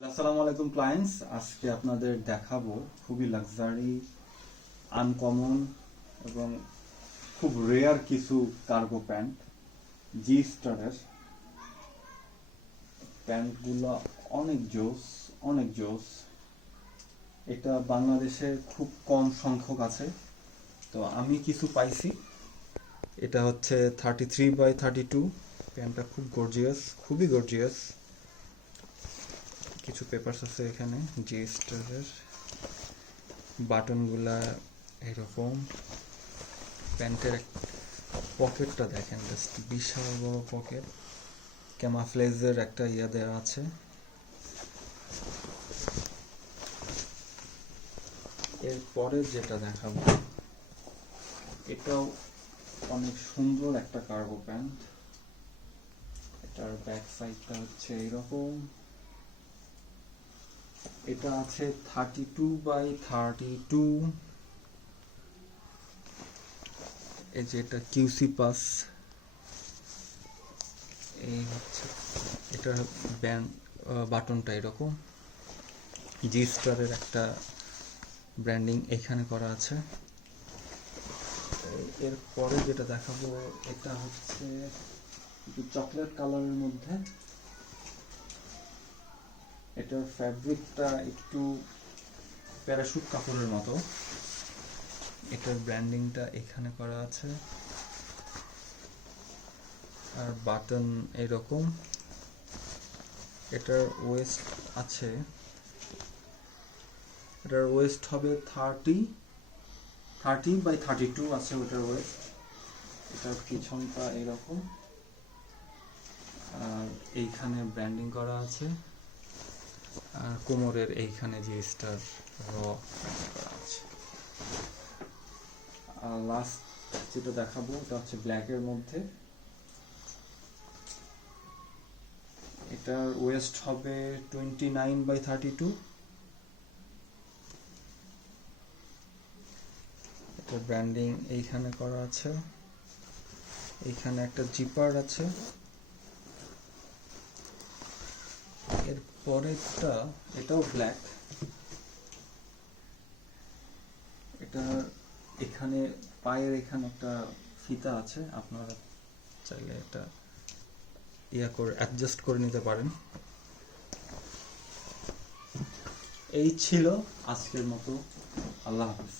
আসসালামু আলাইকুম ক্লায়েন্টস, আজকে আপনাদের দেখাবো খুবই লাক্সারি, আনকমন এবং খুব রেয়ার কিছু কার্গো প্যান্ট। জি স্টারের প্যান্টগুলো অনেক জোস, অনেক জোস। এটা বাংলাদেশে খুব কম সংখ্যক আছে, তো আমি কিছু পাইছি। এটা হচ্ছে 33x32। প্যান্টটা খুব গর্জিয়াস, খুবই গর্জিয়াস। কিছু পেপারস আছে এখানে জি স্টারের। বাটনগুলা এরকম। প্যান্টের পকেটটা দেখেন, জাস্ট বিশাল বড় পকেট। ক্যামাফ্লেজের একটা ইয়া দেওয়া আছে। এরপরে যেটা দেখাবো, এটাও অনেক সুন্দর একটা কার্গো প্যান্ট। এটার ব্যাক সাইডটা হচ্ছে এরকম। এটা আছে 32x32। এই যে এটা কিউসি পাস। এই হচ্ছে এটার ব্যান্ড, বাটনটা এরকম। জি স্টারের একটা ব্র্যান্ডিং এখানে করা আছে। এরপরে যেটা দেখাবো, এটা হচ্ছে চকলেট কালারের মধ্যে। এটার ফ্যাব্রিকটা একটু প্যারাশুট কাপড়ের মতো। এটার ব্র্যান্ডিংটা এখানে করা আছে, আর বাটন এরকম। এটার ওয়েস্ট আছে, এটার ওয়েস্ট হবে 30x32 আছে ওটার ওয়েস্ট। এটার পিছনটা এরকম, আর এইখানে ব্র্যান্ডিং করা আছে, আর কোমরের এইখানে যে স্টার করা আছে। আর লাস্ট যেটা দেখাবো, এটা হচ্ছে ব্ল্যাকের মধ্যে। এটার ওয়েস্ট হবে 29x32। এটার ব্র্যান্ডিং এইখানে করা আছে। এইখানে একটা জিপার আছে। এরপরেরটা, এটাও ব্ল্যাক। এটা এখানে পায়ের এখানে একটা ফিতা আছে, আপনারা চাইলে এটা করে অ্যাডজাস্ট করে নিতে পারেন। এই ছিল আজকের মতো। আল্লাহ হাফেজ।